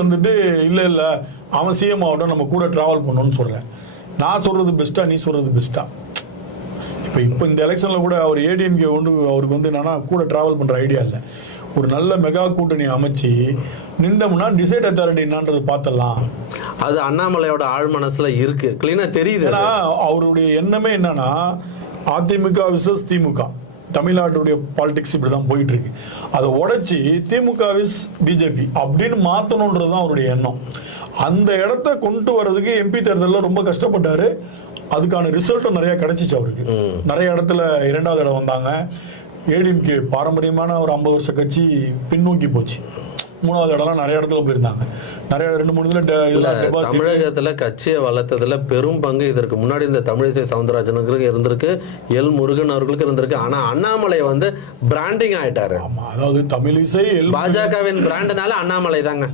வந்துட்டு இல்ல இல்ல அவன் சிஎம் ஆகட்டும் நம்ம கூட டிராவல் பண்ணணும்னு சொல்றேன். நான் சொல்றது பெஸ்டா நீ சொல்றது பெஸ்டா இப்ப இப்ப இந்த எலெக்ஷன்ல கூட அவர் ஏடிஎம்கே கொண்டு அவருக்கு வந்து என்னன்னா கூட டிராவல் பண்ற ஐடியா இல்ல. ஒரு நல்ல மெகா கூட்டணி அமைச்சு நின்றோம்னா டிசைட் அத்தாரிட்டி என்னன்றது பார்த்தலாம் அது அண்ணாமலையோட ஆழ் மனசுல இருக்கு. கிளீனா தெரியுது அவருடைய எண்ணமே என்னன்னா அதிமுக விசஸ் திமுக. தமிழ்நாட்டுடைய பாலிடிக்ஸ் இப்படிதான் போயிட்டு இருக்கு அதை உடைச்சி திமுக விஸ் பிஜேபி அப்படின்னு மாத்தணுன்றது தான் அவருடைய எண்ணம். அந்த இடத்த கொண்டு வர்றதுக்கு எம்பி தேர்தலில் ரொம்ப கஷ்டப்பட்டாரு. அதுக்கான ரிசல்ட்டும் நிறைய கிடைச்சிச்சு அவருக்கு. நிறைய இடத்துல இரண்டாவது இடம் வந்தாங்க. ஏடிஎம்கே பாரம்பரியமான ஒரு ஐம்பது வருஷ கட்சி பின்னோக்கி போச்சு. மூணாவது இடம்லாம் நிறைய இடத்துல போயிருந்தாங்க. நிறைய ரெண்டு மூணு இதுல தமிழகத்துல கட்சியை வளர்த்ததுல பெரும் பங்கு இதற்கு முன்னாடி இந்த தமிழிசை சவுந்தரராஜனுக்கு இருந்திருக்கு எல் முருகன் அவர்களுக்கு இருந்திருக்கு. ஆனா அண்ணாமலை வந்து பிராண்டிங் ஆயிட்டாரு. அதாவது தமிழிசை எல் பாஜகவின் பிராண்டுனால அண்ணாமலை தாங்க.